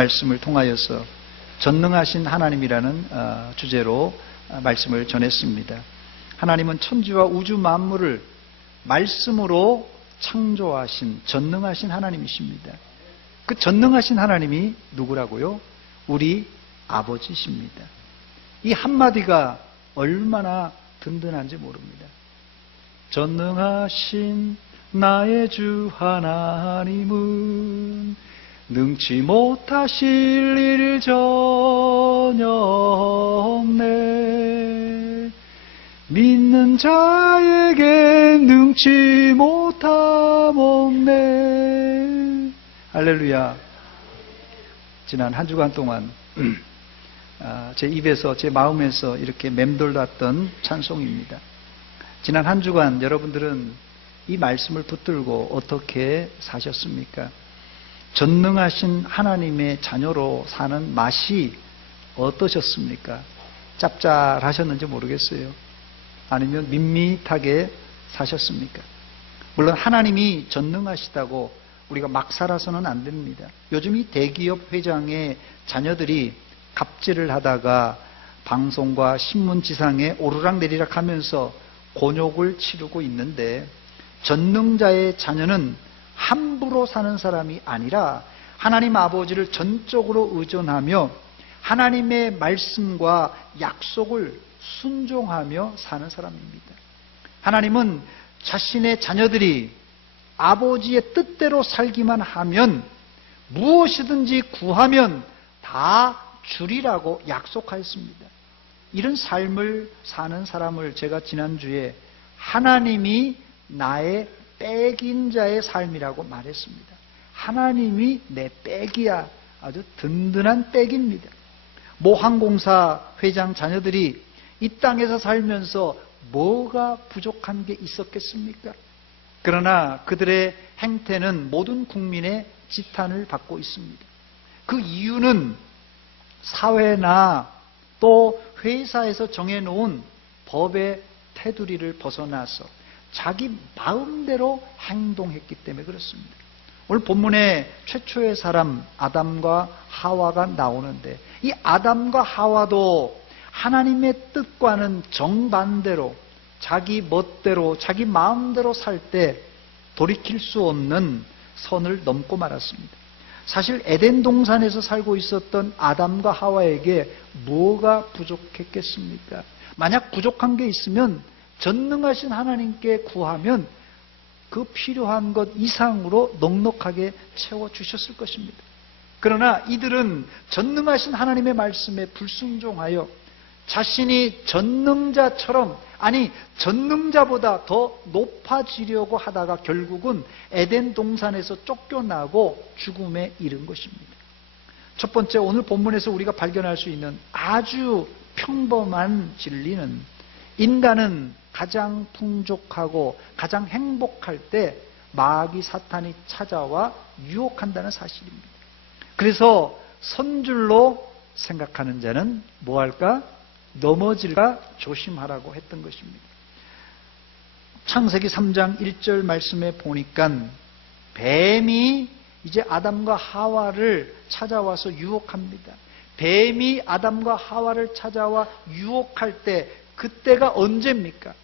말씀을 통하여서 전능하신 하나님이라는 주제로 말씀을 전했습니다. 하나님은 천지와 우주 만물을 말씀으로 창조하신 전능하신 하나님이십니다. 그 전능하신 하나님이 누구라고요? 우리 아버지십니다. 이 한마디가 얼마나 든든한지 모릅니다. 전능하신 나의 주 하나님은 능치 못하실 일 전혀 없네. 믿는 자에게 능치 못함 없네. 할렐루야. 지난 한 주간 동안 제 입에서, 제 마음에서 이렇게 맴돌았던 찬송입니다. 지난 한 주간 여러분들은 이 말씀을 붙들고 어떻게 사셨습니까? 전능하신 하나님의 자녀로 사는 맛이 어떠셨습니까? 짭짤하셨는지 모르겠어요. 아니면 밋밋하게 사셨습니까? 물론 하나님이 전능하시다고 우리가 막 살아서는 안 됩니다. 요즘 이 대기업 회장의 자녀들이 갑질을 하다가 방송과 신문지상에 오르락내리락 하면서 곤욕을 치르고 있는데, 전능자의 자녀는 함부로 사는 사람이 아니라 하나님 아버지를 전적으로 의존하며 하나님의 말씀과 약속을 순종하며 사는 사람입니다. 하나님은 자신의 자녀들이 아버지의 뜻대로 살기만 하면 무엇이든지 구하면 다 주리라고 약속하였습니다. 이런 삶을 사는 사람을 제가 지난주에 하나님이 나의 백인 자의 삶이라고 말했습니다. 하나님이 내 백이야. 아주 든든한 백입니다. 모 항공사 회장 자녀들이 이 땅에서 살면서 뭐가 부족한 게 있었겠습니까? 그러나 그들의 행태는 모든 국민의 지탄을 받고 있습니다. 그 이유는 사회나 또 회사에서 정해놓은 법의 테두리를 벗어나서 자기 마음대로 행동했기 때문에 그렇습니다. 오늘 본문에 최초의 사람 아담과 하와가 나오는데, 이 아담과 하와도 하나님의 뜻과는 정반대로 자기 멋대로 자기 마음대로 살 때 돌이킬 수 없는 선을 넘고 말았습니다. 사실 에덴 동산에서 살고 있었던 아담과 하와에게 뭐가 부족했겠습니까? 만약 부족한 게 있으면 전능하신 하나님께 구하면 그 필요한 것 이상으로 넉넉하게 채워주셨을 것입니다. 그러나 이들은 전능하신 하나님의 말씀에 불순종하여 자신이 전능자처럼, 아니 전능자보다 더 높아지려고 하다가 결국은 에덴 동산에서 쫓겨나고 죽음에 이른 것입니다. 첫 번째, 오늘 본문에서 우리가 발견할 수 있는 아주 평범한 진리는 인간은 가장 풍족하고 가장 행복할 때 마귀 사탄이 찾아와 유혹한다는 사실입니다. 그래서 선줄로 생각하는 자는 뭐할까? 넘어질까 조심하라고 했던 것입니다. 창세기 3장 1절 말씀에 보니까 뱀이 이제 아담과 하와를 찾아와서 유혹합니다. 뱀이 아담과 하와를 찾아와 유혹할 때, 그때가 언제입니까?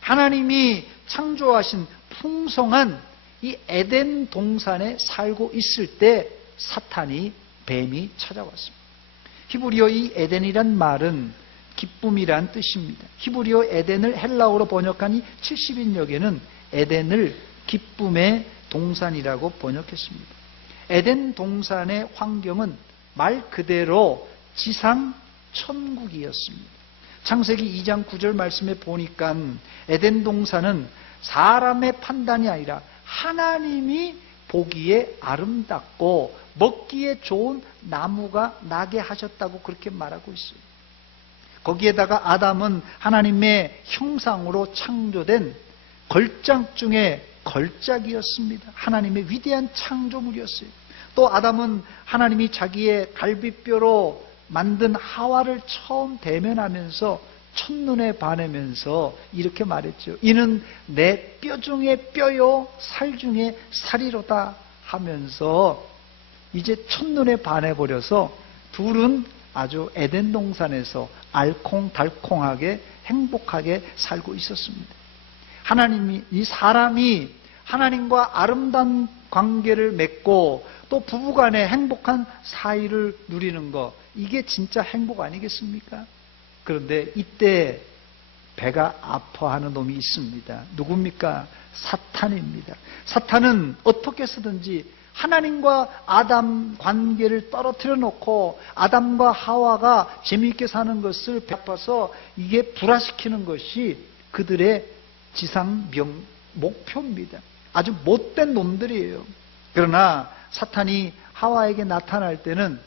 하나님이 창조하신 풍성한 이 에덴 동산에 살고 있을 때 사탄이, 뱀이 찾아왔습니다. 히브리어 이 에덴이란 말은 기쁨이란 뜻입니다. 히브리어 에덴을 헬라어로 번역한 이 70인역에는 에덴을 기쁨의 동산이라고 번역했습니다. 에덴 동산의 환경은 말 그대로 지상 천국이었습니다. 창세기 2장 9절 말씀에 보니까 에덴 동산은 사람의 판단이 아니라 하나님이 보기에 아름답고 먹기에 좋은 나무가 나게 하셨다고 그렇게 말하고 있어요. 거기에다가 아담은 하나님의 형상으로 창조된 걸작 중에 걸작이었습니다. 하나님의 위대한 창조물이었어요. 또 아담은 하나님이 자기의 갈비뼈로 만든 하와를 처음 대면하면서 첫눈에 반하면서 이렇게 말했죠. 이는 내 뼈 중에 뼈요 살 중에 살이로다 하면서 이제 첫눈에 반해버려서 둘은 아주 에덴 동산에서 알콩달콩하게 행복하게 살고 있었습니다. 하나님이, 이 사람이 하나님과 아름다운 관계를 맺고 또 부부간에 행복한 사이를 누리는 것, 이게 진짜 행복 아니겠습니까? 그런데 이때 배가 아파하는 놈이 있습니다. 누굽니까? 사탄입니다. 사탄은 어떻게 쓰든지 하나님과 아담 관계를 떨어뜨려 놓고 아담과 하와가 재미있게 사는 것을 베파서 이게 불화시키는 것이 그들의 지상 목표입니다. 아주 못된 놈들이에요. 그러나 사탄이 하와에게 나타날 때는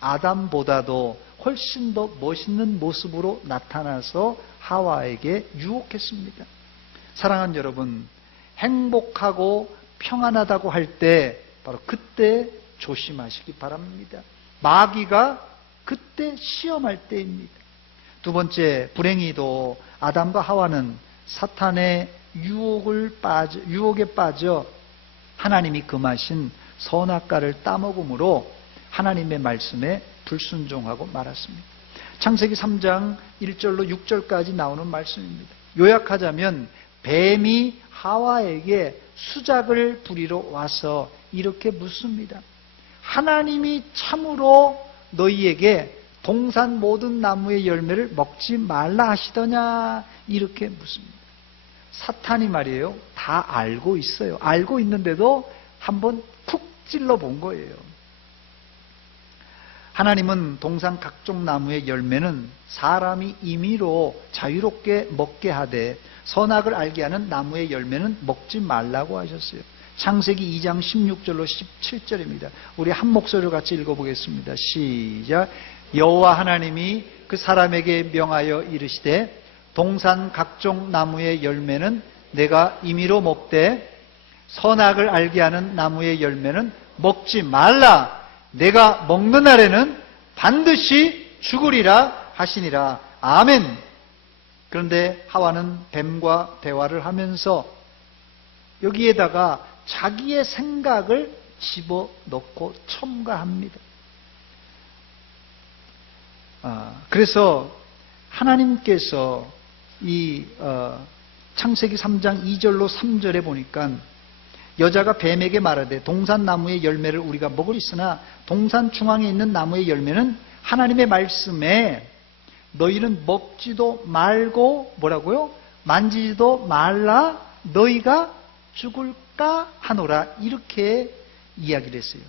아담보다도 훨씬 더 멋있는 모습으로 나타나서 하와에게 유혹했습니다. 사랑하는 여러분, 행복하고 평안하다고 할 때 바로 그때 조심하시기 바랍니다. 마귀가 그때 시험할 때입니다. 두 번째, 불행히도 아담과 하와는 사탄의 유혹에 빠져 하나님이 금하신 선악과를 따먹음으로 하나님의 말씀에 불순종하고 말았습니다. 창세기 3장 1절로 6절까지 나오는 말씀입니다. 요약하자면 뱀이 하와에게 수작을 부리러 와서 이렇게 묻습니다. 하나님이 참으로 너희에게 동산 모든 나무의 열매를 먹지 말라 하시더냐? 이렇게 묻습니다. 사탄이 말이에요, 다 알고 있어요. 알고 있는데도 한번 쿡 찔러 본 거예요. 하나님은 동산 각종 나무의 열매는 사람이 임의로 자유롭게 먹게 하되 선악을 알게 하는 나무의 열매는 먹지 말라고 하셨어요. 창세기 2장 16절로 17절입니다. 우리 한 목소리로 같이 읽어보겠습니다. 시작. 여호와 하나님이 그 사람에게 명하여 이르시되 동산 각종 나무의 열매는 내가 임의로 먹되 선악을 알게 하는 나무의 열매는 먹지 말라. 내가 먹는 날에는 반드시 죽으리라 하시니라. 아멘. 그런데 하와는 뱀과 대화를 하면서 여기에다가 자기의 생각을 집어넣고 첨가합니다. 그래서 하나님께서 이 창세기 3장 2절로 3절에 보니까 여자가 뱀에게 말하되 동산 나무의 열매를 우리가 먹으리으나 동산 중앙에 있는 나무의 열매는 하나님의 말씀에 너희는 먹지도 말고 뭐라고요? 만지지도 말라 너희가 죽을까 하노라. 이렇게 이야기를 했어요.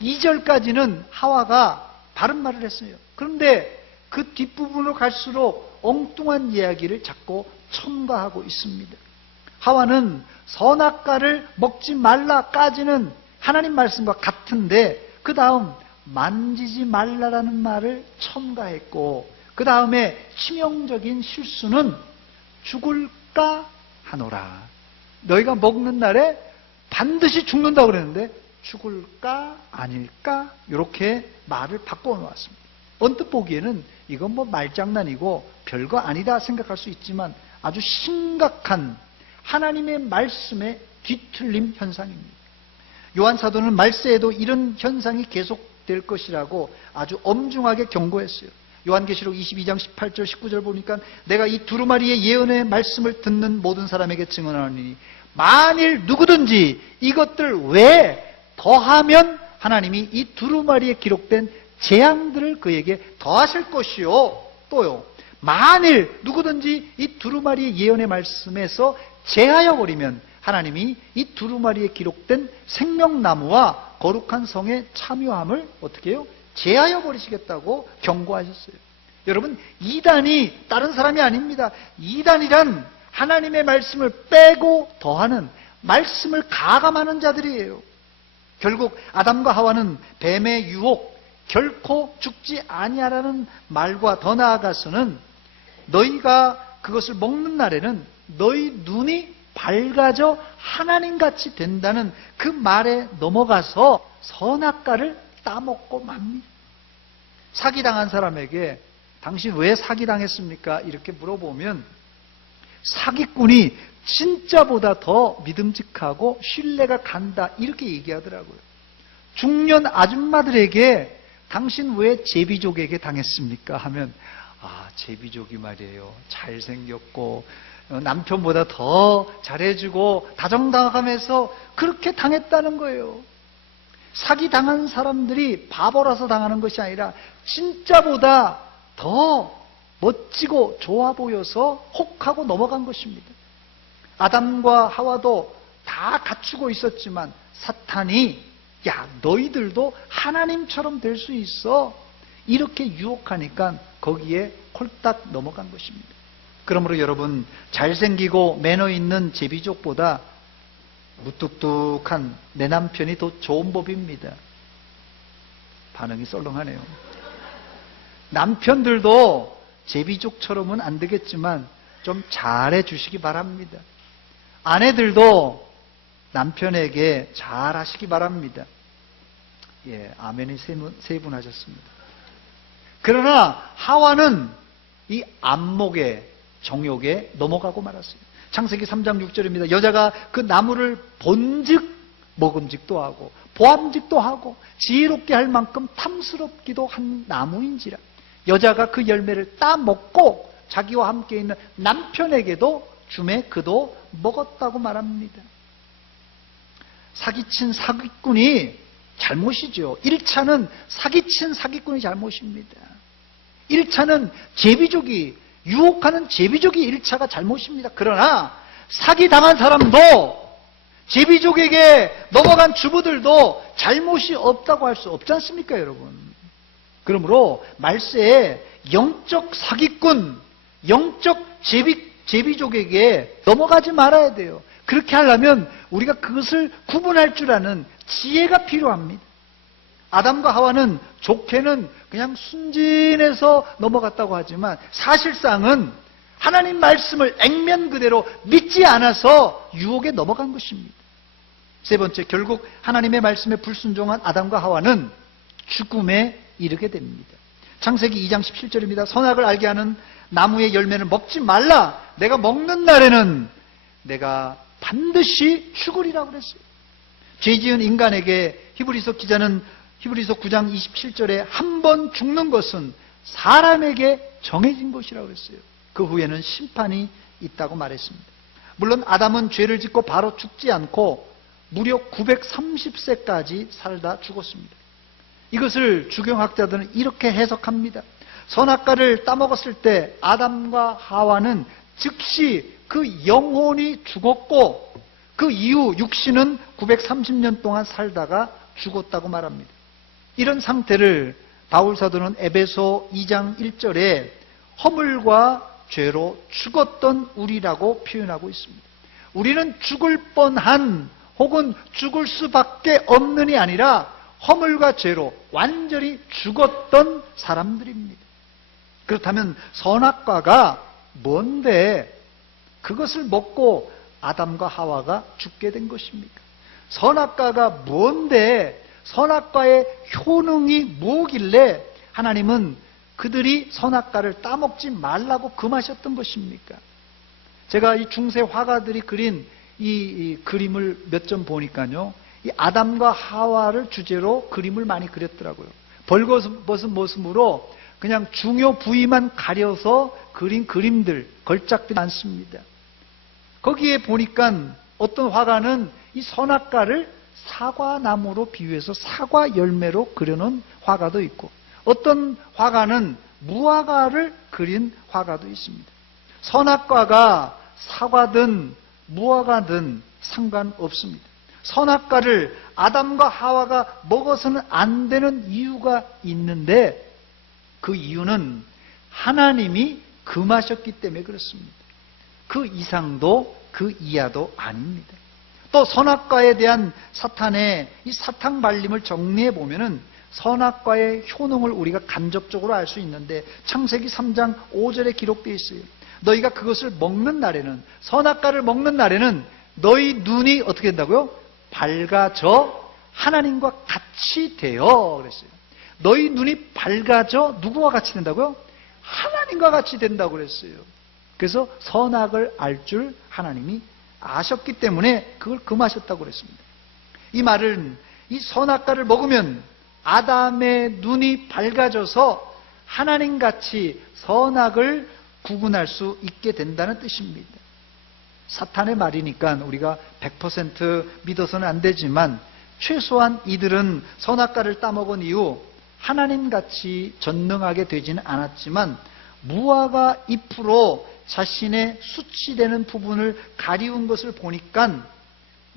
2절까지는 하와가 바른 말을 했어요. 그런데 그 뒷부분으로 갈수록 엉뚱한 이야기를 자꾸 첨가하고 있습니다. 하와는 선악과를 먹지 말라까지는 하나님 말씀과 같은데 그 다음 만지지 말라라는 말을 첨가했고 그 다음에 치명적인 실수는 죽을까 하노라. 너희가 먹는 날에 반드시 죽는다고 그랬는데 죽을까 아닐까 이렇게 말을 바꿔놓았습니다. 언뜻 보기에는 이건 뭐 말장난이고 별거 아니다 생각할 수 있지만 아주 심각한 하나님의 말씀에 뒤틀림 현상입니다. 요한 사도는 말세에도 이런 현상이 계속될 것이라고 아주 엄중하게 경고했어요. 요한계시록 22장 18절 19절 보니까 내가 이 두루마리의 예언의 말씀을 듣는 모든 사람에게 증언하노니 만일 누구든지 이것들 외에 더하면 하나님이 이 두루마리에 기록된 재앙들을 그에게 더하실 것이요. 또요. 만일 누구든지 이 두루마리의 예언의 말씀에서 제하여 버리면 하나님이 이 두루마리에 기록된 생명나무와 거룩한 성의 참여함을 어떻게 해요? 제하여 버리시겠다고 경고하셨어요. 여러분, 이단이 다른 사람이 아닙니다. 이단이란 하나님의 말씀을 빼고 더하는 말씀을 가감하는 자들이에요. 결국 아담과 하와는 뱀의 유혹, 결코 죽지 아니하라는 말과 더 나아가서는 너희가 그것을 먹는 날에는 너희 눈이 밝아져 하나님같이 된다는 그 말에 넘어가서 선악과를 따먹고 맙니다. 사기당한 사람에게 당신 왜 사기당했습니까? 이렇게 물어보면 사기꾼이 진짜보다 더 믿음직하고 신뢰가 간다 이렇게 얘기하더라고요. 중년 아줌마들에게 당신 왜 제비족에게 당했습니까? 하면 제비족이 말이에요, 잘생겼고 남편보다 더 잘해주고 다정다감해서 그렇게 당했다는 거예요. 사기당한 사람들이 바보라서 당하는 것이 아니라 진짜보다 더 멋지고 좋아 보여서 혹하고 넘어간 것입니다. 아담과 하와도 다 갖추고 있었지만 사탄이 야, 너희들도 하나님처럼 될 수 있어, 이렇게 유혹하니까 거기에 홀딱 넘어간 것입니다. 그러므로 여러분, 잘생기고 매너 있는 제비족보다 무뚝뚝한 내 남편이 더 좋은 법입니다. 반응이 썰렁하네요. 남편들도 제비족처럼은 안 되겠지만 좀 잘해 주시기 바랍니다. 아내들도 남편에게 잘하시기 바랍니다. 예, 아멘이 세 분 하셨습니다. 그러나 하와는 이 안목의 정욕에 넘어가고 말았어요. 창세기 3장 6절입니다. 여자가 그 나무를 본즉 먹음직도 하고 보암직도 하고 지혜롭게 할 만큼 탐스럽기도 한 나무인지라. 여자가 그 열매를 따먹고 자기와 함께 있는 남편에게도 주매 그도 먹었다고 말합니다. 사기친 사기꾼이 잘못이죠. 1차는 사기친 사기꾼이 잘못입니다. 1차는 제비족이, 유혹하는 제비족이 1차가 잘못입니다. 그러나 사기당한 사람도, 제비족에게 넘어간 주부들도 잘못이 없다고 할 수 없지 않습니까, 여러분? 그러므로 말세에 영적 사기꾼, 영적 제비족에게 넘어가지 말아야 돼요. 그렇게 하려면 우리가 그것을 구분할 줄 아는 지혜가 필요합니다. 아담과 하와는 좋게는 그냥 순진해서 넘어갔다고 하지만 사실상은 하나님 말씀을 액면 그대로 믿지 않아서 유혹에 넘어간 것입니다. 세 번째, 결국 하나님의 말씀에 불순종한 아담과 하와는 죽음에 이르게 됩니다. 창세기 2장 17절입니다. 선악을 알게 하는 나무의 열매는 먹지 말라. 내가 먹는 날에는 내가 반드시 죽으리라고 그랬어요. 죄지은 인간에게 히브리서 기자는 히브리서 9장 27절에 한 번 죽는 것은 사람에게 정해진 것이라고 그랬어요. 그 후에는 심판이 있다고 말했습니다. 물론 아담은 죄를 짓고 바로 죽지 않고 무려 930세까지 살다 죽었습니다. 이것을 주경학자들은 이렇게 해석합니다. 선악과를 따먹었을 때 아담과 하와는 즉시 그 영혼이 죽었고 그 이후 육신은 930년 동안 살다가 죽었다고 말합니다. 이런 상태를 바울 사도는 에베소 2장 1절에 허물과 죄로 죽었던 우리라고 표현하고 있습니다. 우리는 죽을 뻔한 혹은 죽을 수밖에 없는이 아니라 허물과 죄로 완전히 죽었던 사람들입니다. 그렇다면 선악과가 뭔데 그것을 먹고 아담과 하와가 죽게 된 것입니까? 선악과가 뭔데 선악과의 효능이 뭐길래 하나님은 그들이 선악과를 따먹지 말라고 금하셨던 것입니까? 제가 이 중세 화가들이 그린 이 그림을 몇 점 보니까요, 이 아담과 하와를 주제로 그림을 많이 그렸더라고요. 벌거벗은 모습으로 그냥 중요 부위만 가려서 그린 그림들, 걸작들이 많습니다. 거기에 보니까 어떤 화가는 이 선악과를 사과나무로 비유해서 사과 열매로 그려놓은 화가도 있고, 어떤 화가는 무화과를 그린 화가도 있습니다. 선악과가 사과든 무화과든 상관없습니다. 선악과를 아담과 하와가 먹어서는 안 되는 이유가 있는데 그 이유는 하나님이 금하셨기 때문에 그렇습니다. 그 이상도 그 이하도 아닙니다. 또 선악과에 대한 사탄의 이 사탕 발림을 정리해 보면은 선악과의 효능을 우리가 간접적으로 알 수 있는데 창세기 3장 5절에 기록되어 있어요. 너희가 그것을 먹는 날에는, 선악과를 먹는 날에는 너희 눈이 어떻게 된다고요? 밝아져 하나님과 같이 되어 그랬어요. 너희 눈이 밝아져 누구와 같이 된다고요? 하나님과 같이 된다고 그랬어요. 그래서 선악을 알 줄 하나님이 아셨기 때문에 그걸 금하셨다고 그랬습니다. 이 말은 이 선악과를 먹으면 아담의 눈이 밝아져서 하나님같이 선악을 구분할 수 있게 된다는 뜻입니다. 사탄의 말이니까 우리가 100% 믿어서는 안 되지만 최소한 이들은 선악과를 따먹은 이후 하나님같이 전능하게 되지는 않았지만 무화과 잎으로 자신의 수치되는 부분을 가리운 것을 보니까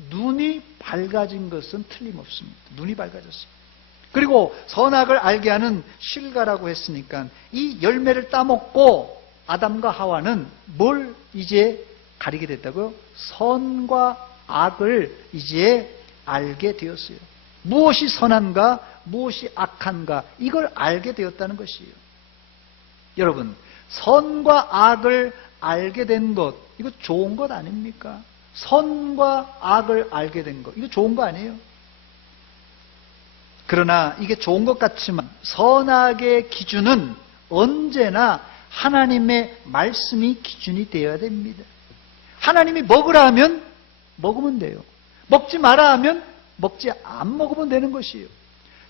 눈이 밝아진 것은 틀림없습니다. 눈이 밝아졌어요. 그리고 선악을 알게 하는 실과라고 했으니까 이 열매를 따먹고 아담과 하와는 뭘 이제 가리게 됐다고요? 선과 악을 이제 알게 되었어요. 무엇이 선한가, 무엇이 악한가, 이걸 알게 되었다는 것이에요. 여러분, 선과 악을 알게 된 것, 이거 좋은 것 아닙니까? 선과 악을 알게 된 것, 이거 좋은 거 아니에요? 그러나 이게 좋은 것 같지만 선악의 기준은 언제나 하나님의 말씀이 기준이 되어야 됩니다. 하나님이 먹으라 하면 먹으면 돼요. 먹지 마라 하면 안 먹으면 되는 것이에요.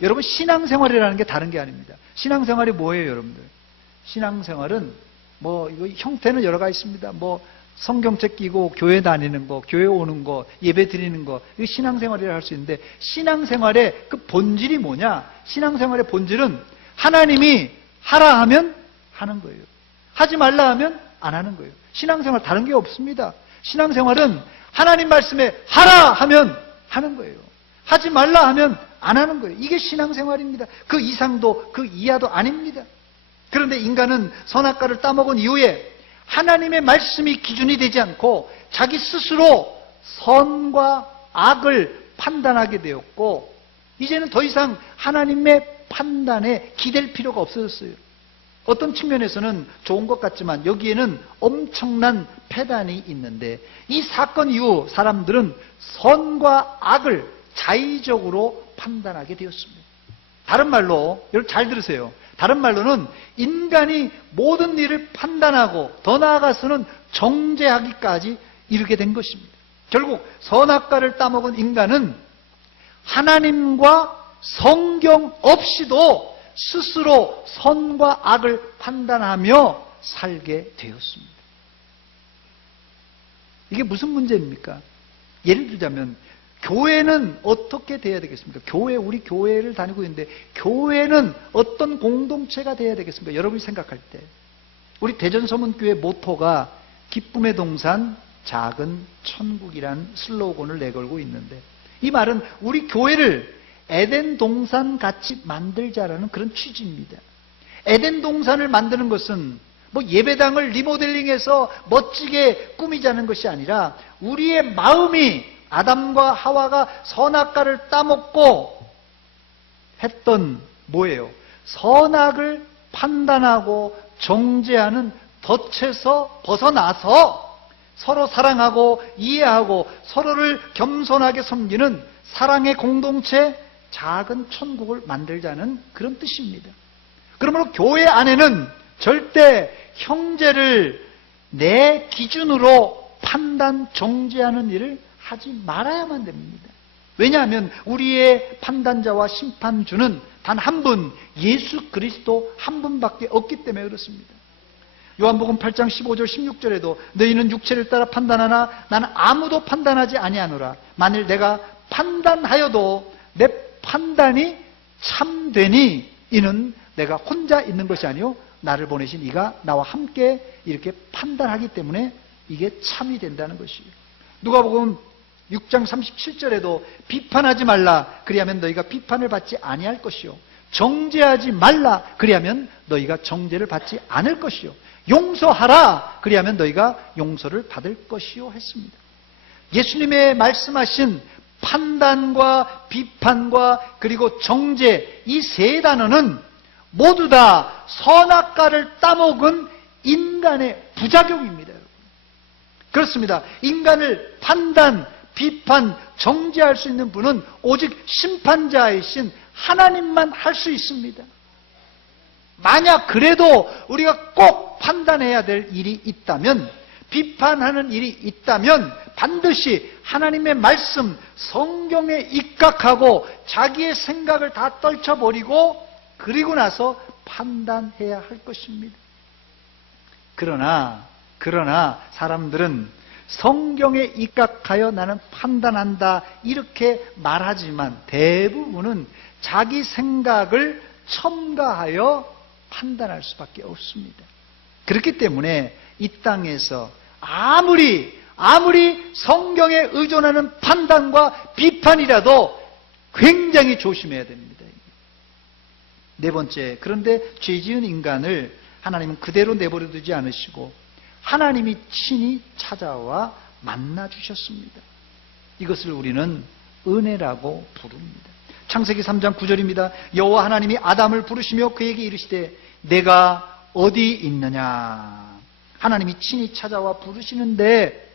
여러분, 신앙생활이라는 게 다른 게 아닙니다. 신앙생활이 뭐예요, 여러분들? 신앙생활은 이거 형태는 여러 가지 있습니다. 성경책 끼고 교회 다니는 거, 교회 오는 거, 예배 드리는 거, 이거 신앙생활이라 할 수 있는데, 신앙생활의 그 본질이 뭐냐? 신앙생활의 본질은 하나님이 하라 하면 하는 거예요. 하지 말라 하면 안 하는 거예요. 신앙생활 다른 게 없습니다. 신앙생활은 하나님 말씀에 하라 하면 하는 거예요. 하지 말라 하면 안 하는 거예요. 이게 신앙생활입니다. 그 이상도 그 이하도 아닙니다. 그런데 인간은 선악과를 따먹은 이후에 하나님의 말씀이 기준이 되지 않고 자기 스스로 선과 악을 판단하게 되었고, 이제는 더 이상 하나님의 판단에 기댈 필요가 없어졌어요. 어떤 측면에서는 좋은 것 같지만 여기에는 엄청난 폐단이 있는데, 이 사건 이후 사람들은 선과 악을 자의적으로 판단하게 되었습니다. 다른 말로, 여러분 잘 들으세요. 다른 말로는 인간이 모든 일을 판단하고 더 나아가서는 정죄하기까지 이르게 된 것입니다. 결국 선악과를 따먹은 인간은 하나님과 성경 없이도 스스로 선과 악을 판단하며 살게 되었습니다. 이게 무슨 문제입니까? 예를 들자면 교회는 어떻게 돼야 되겠습니까? 우리 교회를 다니고 있는데 교회는 어떤 공동체가 돼야 되겠습니까? 여러분이 생각할 때 우리 대전서문교회 모토가 기쁨의 동산 작은 천국이란 슬로건을 내걸고 있는데, 이 말은 우리 교회를 에덴 동산 같이 만들자라는 그런 취지입니다. 에덴 동산을 만드는 것은 예배당을 리모델링해서 멋지게 꾸미자는 것이 아니라, 우리의 마음이 아담과 하와가 선악과를 따먹고 했던 뭐예요? 선악을 판단하고 정죄하는 덫에서 벗어나서 서로 사랑하고 이해하고 서로를 겸손하게 섬기는 사랑의 공동체, 작은 천국을 만들자는 그런 뜻입니다. 그러므로 교회 안에는 절대 형제를 내 기준으로 판단, 정죄하는 일을 하지 말아야만 됩니다. 왜냐하면 우리의 판단자와 심판주는 단 한 분, 예수 그리스도 한 분밖에 없기 때문에 그렇습니다. 요한복음 8장 15절 16절에도 너희는 육체를 따라 판단하나 나는 아무도 판단하지 아니하노라. 만일 내가 판단하여도 내 판단이 참되니 이는 내가 혼자 있는 것이 아니요 나를 보내신 이가 나와 함께 이렇게 판단하기 때문에 이게 참이 된다는 것이에요. 누가복음 6장 37절에도 비판하지 말라 그리하면 너희가 비판을 받지 아니할 것이요 정죄하지 말라 그리하면 너희가 정죄를 받지 않을 것이요 용서하라 그리하면 너희가 용서를 받을 것이요 했습니다. 예수님의 말씀하신 판단과 비판과 그리고 정죄, 이 세 단어는 모두 다 선악과를 따먹은 인간의 부작용입니다. 그렇습니다. 인간을 판단, 비판, 정죄할 수 있는 분은 오직 심판자이신 하나님만 할 수 있습니다. 만약 그래도 우리가 꼭 판단해야 될 일이 있다면, 비판하는 일이 있다면 반드시 하나님의 말씀, 성경에 입각하고 자기의 생각을 다 떨쳐버리고 그리고 나서 판단해야 할 것입니다. 그러나 사람들은 성경에 입각하여 나는 판단한다 이렇게 말하지만 대부분은 자기 생각을 첨가하여 판단할 수밖에 없습니다. 그렇기 때문에 이 땅에서 아무리 성경에 의존하는 판단과 비판이라도 굉장히 조심해야 됩니다. 네 번째, 그런데 죄 지은 인간을 하나님은 그대로 내버려 두지 않으시고 하나님이 친히 찾아와 만나 주셨습니다. 이것을 우리는 은혜라고 부릅니다. 창세기 3장 9절입니다. 여호와 하나님이 아담을 부르시며 그에게 이르시되 내가 어디 있느냐. 하나님이 친히 찾아와 부르시는데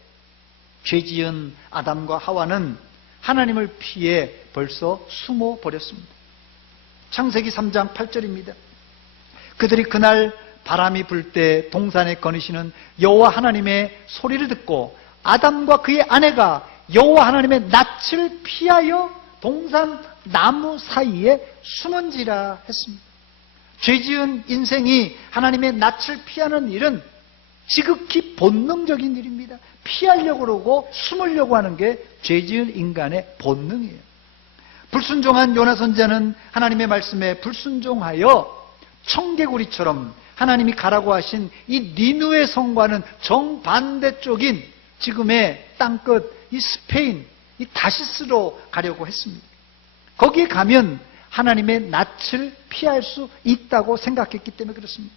죄 지은 아담과 하와는 하나님을 피해 벌써 숨어 버렸습니다. 창세기 3장 8절입니다. 그들이 그날 바람이 불 때 동산에 거니시는 여호와 하나님의 소리를 듣고 아담과 그의 아내가 여호와 하나님의 낯을 피하여 동산 나무 사이에 숨은지라 했습니다. 죄 지은 인생이 하나님의 낯을 피하는 일은 지극히 본능적인 일입니다. 피하려고 그러고 숨으려고 하는 게 죄 지은 인간의 본능이에요. 불순종한 요나 선지자는 하나님의 말씀에 불순종하여 청개구리처럼 하나님이 가라고 하신 이 니느웨 성과는 정반대쪽인 지금의 땅끝 이 스페인 이 다시스로 가려고 했습니다. 거기에 가면 하나님의 낯을 피할 수 있다고 생각했기 때문에 그렇습니다.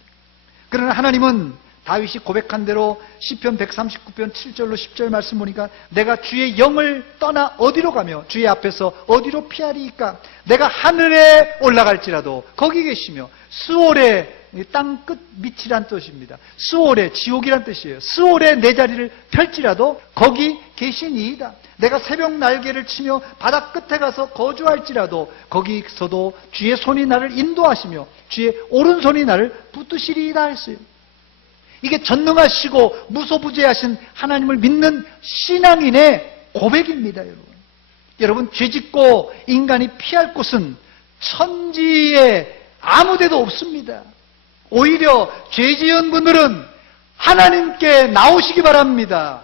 그러나 하나님은 다윗이 고백한 대로 시편 139편 7절로 10절 말씀 보니까 내가 주의 영을 떠나 어디로 가며 주의 앞에서 어디로 피하리이까. 내가 하늘에 올라갈지라도 거기 계시며 스올에 땅끝 밑이란 뜻입니다. 스올에 지옥이란 뜻이에요. 스올에 내 자리를 펼지라도 거기 계시니이다. 내가 새벽 날개를 치며 바다 끝에 가서 거주할지라도 거기서도 주의 손이 나를 인도하시며 주의 오른손이 나를 붙드시리이다 했어요. 이게 전능하시고 무소부재하신 하나님을 믿는 신앙인의 고백입니다. 여러분 죄짓고 인간이 피할 곳은 천지에 아무데도 없습니다. 오히려 죄 지은 분들은 하나님께 나오시기 바랍니다.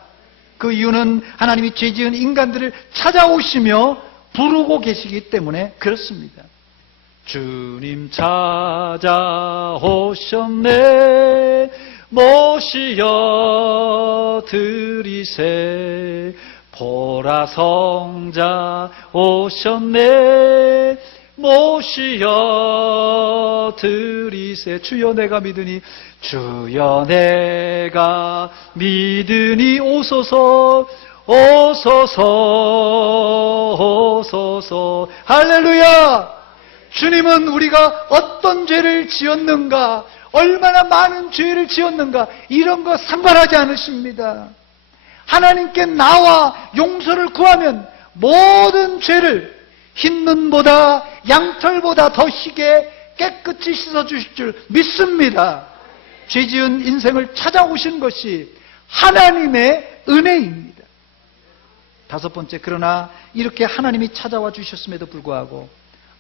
그 이유는 하나님이 죄 지은 인간들을 찾아오시며 부르고 계시기 때문에 그렇습니다. 주님 찾아오셨네 모시어 드리세 보라 성자 오셨네 모시어 드리세. 주여 내가 믿으니 주여 내가 믿으니 오소서 오소서 오소서. 할렐루야. 주님은 우리가 어떤 죄를 지었는가, 얼마나 많은 죄를 지었는가 이런 거 상관하지 않으십니다. 하나님께 나와 용서를 구하면 모든 죄를 흰 눈보다 양털보다 더 희게 깨끗이 씻어주실 줄 믿습니다. 죄 지은 인생을 찾아오신 것이 하나님의 은혜입니다. 다섯 번째, 그러나 이렇게 하나님이 찾아와 주셨음에도 불구하고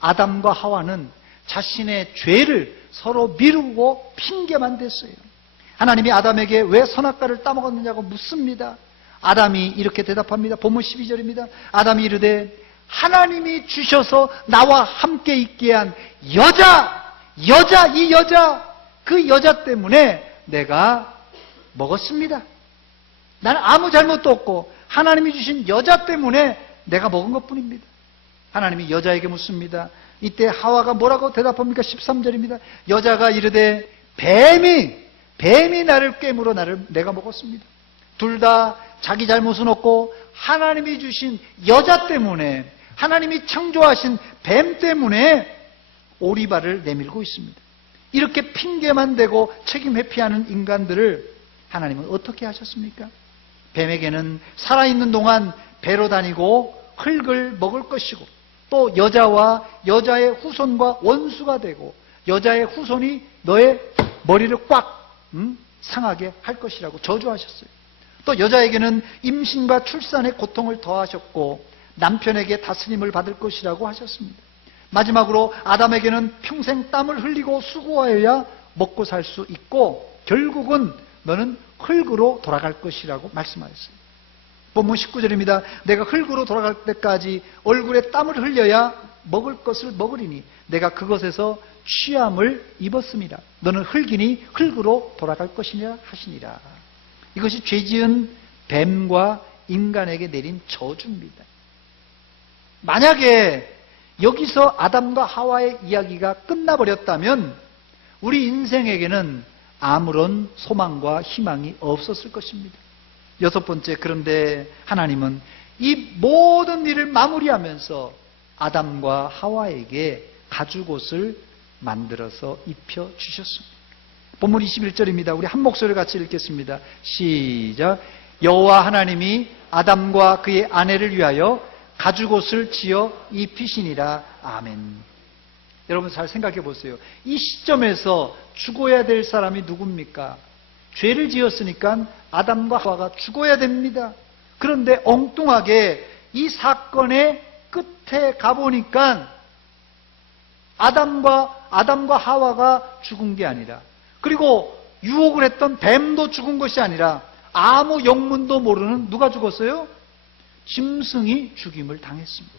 아담과 하와는 자신의 죄를 서로 미루고 핑계만 댔어요. 하나님이 아담에게 왜 선악과를 따먹었느냐고 묻습니다. 아담이 이렇게 대답합니다. 본문 12절입니다. 아담이 이르되 하나님이 주셔서 나와 함께 있게 한 여자, 그 여자 때문에 내가 먹었습니다. 나는 아무 잘못도 없고 하나님이 주신 여자 때문에 내가 먹은 것뿐입니다. 하나님이 여자에게 묻습니다. 이때 하와가 뭐라고 대답합니까? 13절입니다. 여자가 이르되 뱀이 나를 꿰물어 내가 먹었습니다. 둘 다 자기 잘못은 없고 하나님이 주신 여자 때문에, 하나님이 창조하신 뱀 때문에 오리발을 내밀고 있습니다. 이렇게 핑계만 대고 책임 회피하는 인간들을 하나님은 어떻게 하셨습니까? 뱀에게는 살아있는 동안 배로 다니고 흙을 먹을 것이고, 또 여자와 여자의 후손과 원수가 되고 여자의 후손이 너의 머리를 꽉 상하게 할 것이라고 저주하셨어요. 또 여자에게는 임신과 출산의 고통을 더하셨고 남편에게 다스림을 받을 것이라고 하셨습니다. 마지막으로 아담에게는 평생 땀을 흘리고 수고하여야 먹고 살 수 있고 결국은 너는 흙으로 돌아갈 것이라고 말씀하셨습니다. 본문 19절입니다. 내가 흙으로 돌아갈 때까지 얼굴에 땀을 흘려야 먹을 것을 먹으리니 내가 그것에서 취함을 입었습니다. 너는 흙이니 흙으로 돌아갈 것이냐 하시니라. 이것이 죄지은 뱀과 인간에게 내린 저주입니다. 만약에 여기서 아담과 하와의 이야기가 끝나버렸다면 우리 인생에게는 아무런 소망과 희망이 없었을 것입니다. 여섯 번째, 그런데 하나님은 이 모든 일을 마무리하면서 아담과 하와에게 가죽옷을 만들어서 입혀주셨습니다. 본문 21절입니다. 우리 한 목소리를 같이 읽겠습니다. 시작. 여호와 하나님이 아담과 그의 아내를 위하여 가죽옷을 지어 입히시니라. 아멘. 여러분 잘 생각해 보세요. 이 시점에서 죽어야 될 사람이 누굽니까? 죄를 지었으니까 아담과 하와가 죽어야 됩니다. 그런데 엉뚱하게 이 사건의 끝에 가보니까 아담과 하와가 죽은 게 아니라, 그리고 유혹을 했던 뱀도 죽은 것이 아니라 아무 영문도 모르는 누가 죽었어요? 짐승이 죽임을 당했습니다.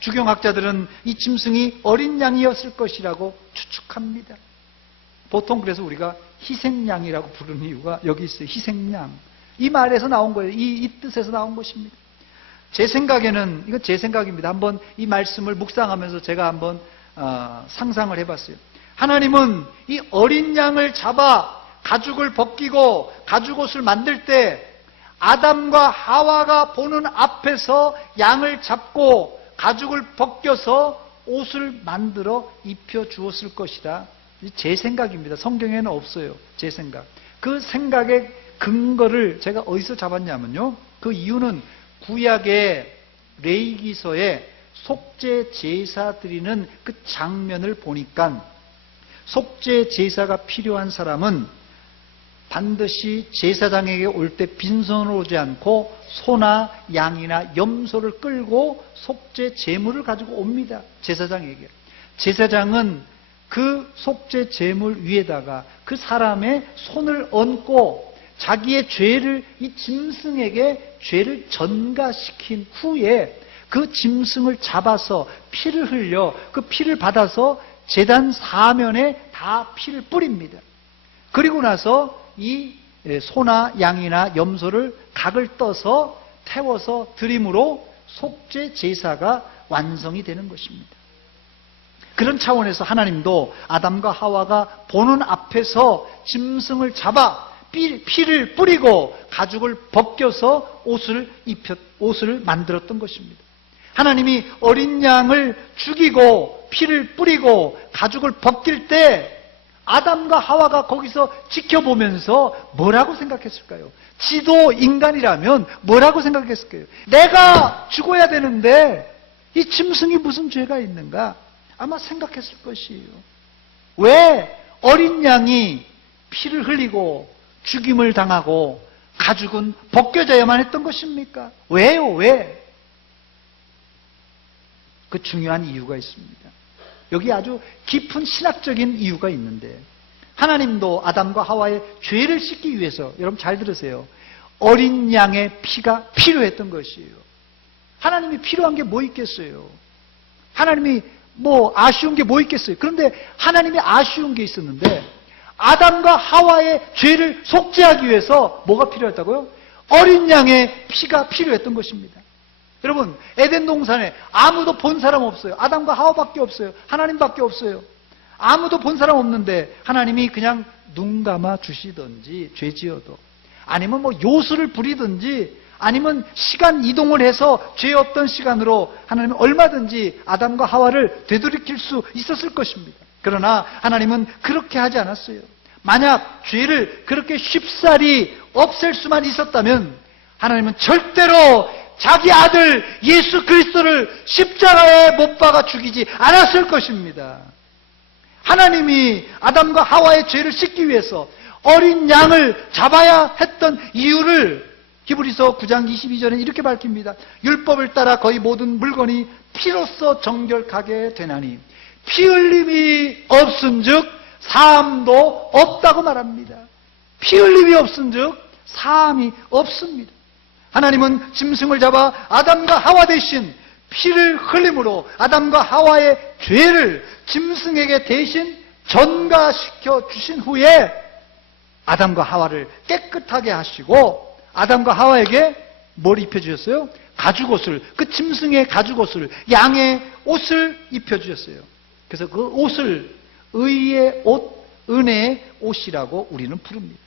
주경학자들은 이 짐승이 어린 양이었을 것이라고 추측합니다. 보통 그래서 우리가 희생양이라고 부르는 이유가 여기 있어요. 희생양. 이 말에서 나온 거예요. 이 뜻에서 나온 것입니다. 제 생각에는, 이건 제 생각입니다. 한번 이 말씀을 묵상하면서 제가 한번 상상을 해봤어요. 하나님은 이 어린 양을 잡아 가죽을 벗기고 가죽옷을 만들 때 아담과 하와가 보는 앞에서 양을 잡고 가죽을 벗겨서 옷을 만들어 입혀 주었을 것이다. 제 생각입니다. 성경에는 없어요. 제 생각. 그 생각의 근거를 제가 어디서 잡았냐면요, 그 이유는 구약의 레위기서에 속죄 제사 드리는 그 장면을 보니까 속죄 제사가 필요한 사람은 반드시 제사장에게 올 때 빈손으로 오지 않고 소나 양이나 염소를 끌고 속죄 제물을 가지고 옵니다. 제사장에게. 제사장은 그 속죄 제물 위에다가 그 사람의 손을 얹고 자기의 죄를, 이 짐승에게 죄를 전가시킨 후에 그 짐승을 잡아서 피를 흘려 그 피를 받아서 제단 사면에 다 피를 뿌립니다. 그리고 나서 이 소나 양이나 염소를 각을 떠서 태워서 드림으로 속죄 제사가 완성이 되는 것입니다. 그런 차원에서 하나님도 아담과 하와가 보는 앞에서 짐승을 잡아 피를 뿌리고 가죽을 벗겨서 옷을 만들었던 것입니다. 하나님이 어린 양을 죽이고 피를 뿌리고 가죽을 벗길 때 아담과 하와가 거기서 지켜보면서 뭐라고 생각했을까요? 지도 인간이라면 뭐라고 생각했을까요? 내가 죽어야 되는데 이 짐승이 무슨 죄가 있는가? 아마 생각했을 것이에요. 왜 어린 양이 피를 흘리고 죽임을 당하고 가죽은 벗겨져야만 했던 것입니까? 왜요? 왜? 그 중요한 이유가 있습니다. 여기 아주 깊은 신학적인 이유가 있는데, 하나님도 아담과 하와의 죄를 씻기 위해서, 여러분 잘 들으세요, 어린 양의 피가 필요했던 것이에요. 하나님이 필요한 게 뭐 있겠어요? 하나님이 뭐 아쉬운 게 뭐 있겠어요? 그런데 하나님이 아쉬운 게 있었는데 아담과 하와의 죄를 속죄하기 위해서 뭐가 필요했다고요? 어린 양의 피가 필요했던 것입니다. 여러분, 에덴 동산에 아무도 본 사람 없어요. 아담과 하와밖에 없어요. 하나님밖에 없어요. 아무도 본 사람 없는데 하나님이 그냥 눈 감아 주시든지, 죄 지어도, 아니면 뭐 요술을 부리든지, 아니면 시간 이동을 해서 죄 없던 시간으로 하나님은 얼마든지 아담과 하와를 되돌이킬 수 있었을 것입니다. 그러나 하나님은 그렇게 하지 않았어요. 만약 죄를 그렇게 쉽사리 없앨 수만 있었다면 하나님은 절대로 자기 아들 예수 그리스도를 십자가에 못 박아 죽이지 않았을 것입니다. 하나님이 아담과 하와의 죄를 씻기 위해서 어린 양을 잡아야 했던 이유를 히브리서 9장 22절에 이렇게 밝힙니다. 율법을 따라 거의 모든 물건이 피로써 정결하게 되나니 피 흘림이 없은즉 사함도 없다고 말합니다. 피 흘림이 없은즉 사함이 없습니다. 하나님은 짐승을 잡아 아담과 하와 대신 피를 흘림으로 아담과 하와의 죄를 짐승에게 대신 전가시켜 주신 후에 아담과 하와를 깨끗하게 하시고 아담과 하와에게 뭘 입혀주셨어요? 가죽옷을, 그 짐승의 가죽옷을, 양의 옷을 입혀주셨어요. 그래서 그 옷을 의의 옷, 은혜의 옷이라고 우리는 부릅니다.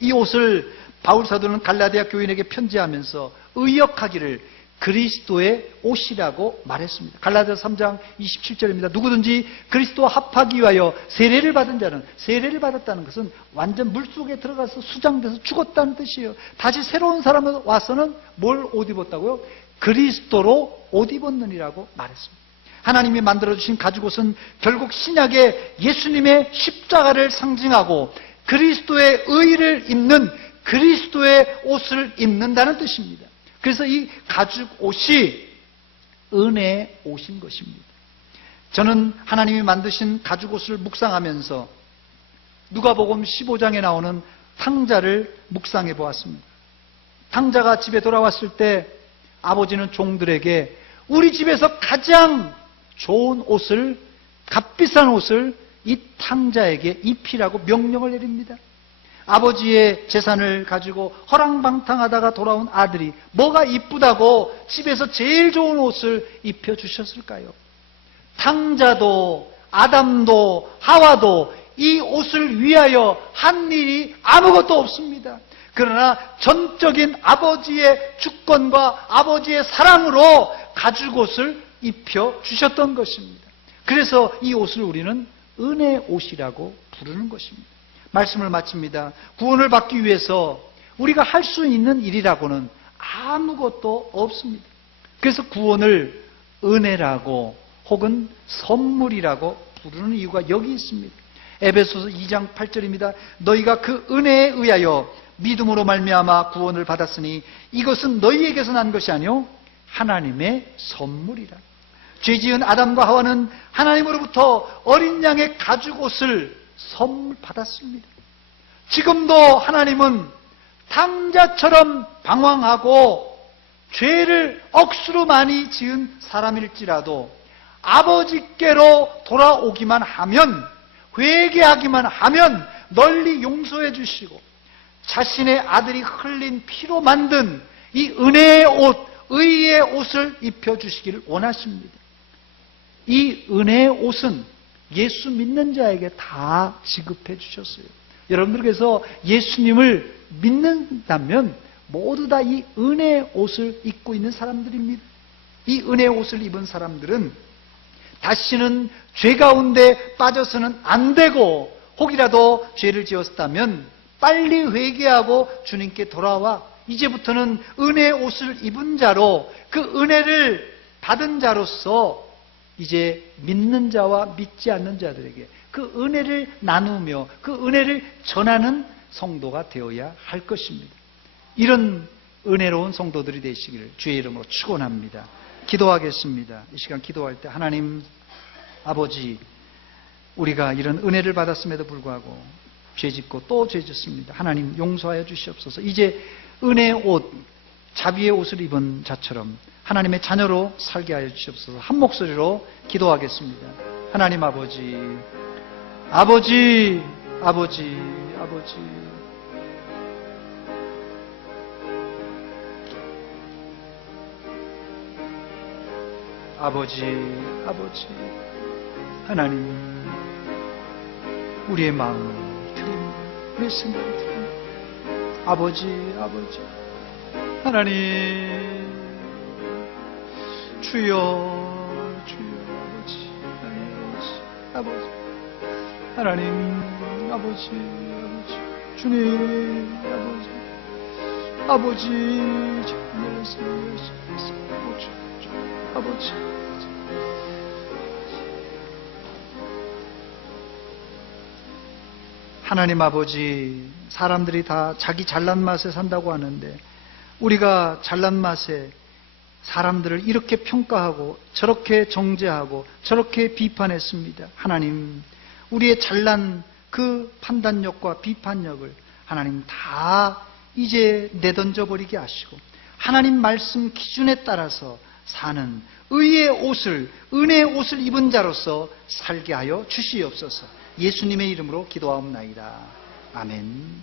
이 옷을 바울사도는 갈라디아 교인에게 편지하면서 의역하기를 그리스도의 옷이라고 말했습니다. 갈라디아 3장 27절입니다. 누구든지 그리스도와 합하기 위하여 세례를 받은 자는, 세례를 받았다는 것은 완전 물속에 들어가서 수장돼서 죽었다는 뜻이에요. 다시 새로운 사람은 와서는 뭘 옷 입었다고요? 그리스도로 옷 입었느니라고 말했습니다. 하나님이 만들어주신 가죽옷은 결국 신약의 예수님의 십자가를 상징하고 그리스도의 의를 입는 그리스도의 옷을 입는다는 뜻입니다. 그래서 이 가죽 옷이 은혜의 옷인 것입니다. 저는 하나님이 만드신 가죽 옷을 묵상하면서 누가복음 15장에 나오는 탕자를 묵상해 보았습니다. 탕자가 집에 돌아왔을 때 아버지는 종들에게 우리 집에서 가장 좋은 옷을, 값비싼 옷을 이 탕자에게 입히라고 명령을 내립니다. 아버지의 재산을 가지고 허랑방탕하다가 돌아온 아들이 뭐가 이쁘다고 집에서 제일 좋은 옷을 입혀주셨을까요? 탕자도 아담도 하와도 이 옷을 위하여 한 일이 아무것도 없습니다. 그러나 전적인 아버지의 주권과 아버지의 사랑으로 가죽옷을 입혀주셨던 것입니다. 그래서 이 옷을 우리는 은혜의 옷이라고 부르는 것입니다. 말씀을 마칩니다. 구원을 받기 위해서 우리가 할 수 있는 일이라고는 아무것도 없습니다. 그래서 구원을 은혜라고 혹은 선물이라고 부르는 이유가 여기 있습니다. 에베소서 2장 8절입니다. 너희가 그 은혜에 의하여 믿음으로 말미암아 구원을 받았으니 이것은 너희에게서 난 것이 아니요 하나님의 선물이라. 죄지은 아담과 하와는 하나님으로부터 어린 양의 가죽옷을 선물 받았습니다. 지금도 하나님은 탕자처럼 방황하고 죄를 억수로 많이 지은 사람일지라도 아버지께로 돌아오기만 하면, 회개하기만 하면 널리 용서해 주시고 자신의 아들이 흘린 피로 만든 이 은혜의 옷, 의의 옷을 입혀주시기를 원하십니다. 이 은혜의 옷은 예수 믿는 자에게 다 지급해 주셨어요. 여러분들께서 예수님을 믿는다면 모두 다 이 은혜의 옷을 입고 있는 사람들입니다. 이 은혜의 옷을 입은 사람들은 다시는 죄 가운데 빠져서는 안 되고, 혹이라도 죄를 지었다면 빨리 회개하고 주님께 돌아와 이제부터는 은혜의 옷을 입은 자로, 그 은혜를 받은 자로서 이제 믿는 자와 믿지 않는 자들에게 그 은혜를 나누며 그 은혜를 전하는 성도가 되어야 할 것입니다. 이런 은혜로운 성도들이 되시기를 주의 이름으로 축원합니다. 기도하겠습니다. 이 시간 기도할 때 하나님 아버지, 우리가 이런 은혜를 받았음에도 불구하고 죄짓고 또 죄짓습니다. 하나님 용서하여 주시옵소서. 이제 은혜의 옷, 자비의 옷을 입은 자처럼 하나님의 자녀로 살게 하여 주시옵소서. 한 목소리로 기도하겠습니다. 하나님 아버지, 아버지, 아버지, 아버지. 아버지, 아버지, 하나님, 우리의 마음을 드립니다. 우리의 생각을 드립니다. 아버지, 아버지, 하나님, 주여, 주여, 아버지, 아버지, 하나님, 아버지, 아버지, 주님, 아버지, 아버지, 아버지, 하나님 아버지, 사람들이 다 자기 잘난 맛에 산다고 하는데 우리가 잘난 맛에 사람들을 이렇게 평가하고 저렇게 정죄하고 저렇게 비판했습니다. 하나님, 우리의 잘난 그 판단력과 비판력을 하나님 다 이제 내던져 버리게 하시고 하나님 말씀 기준에 따라서 사는 의의 옷을, 은혜의 옷을 입은 자로서 살게 하여 주시옵소서. 예수님의 이름으로 기도하옵나이다. 아멘.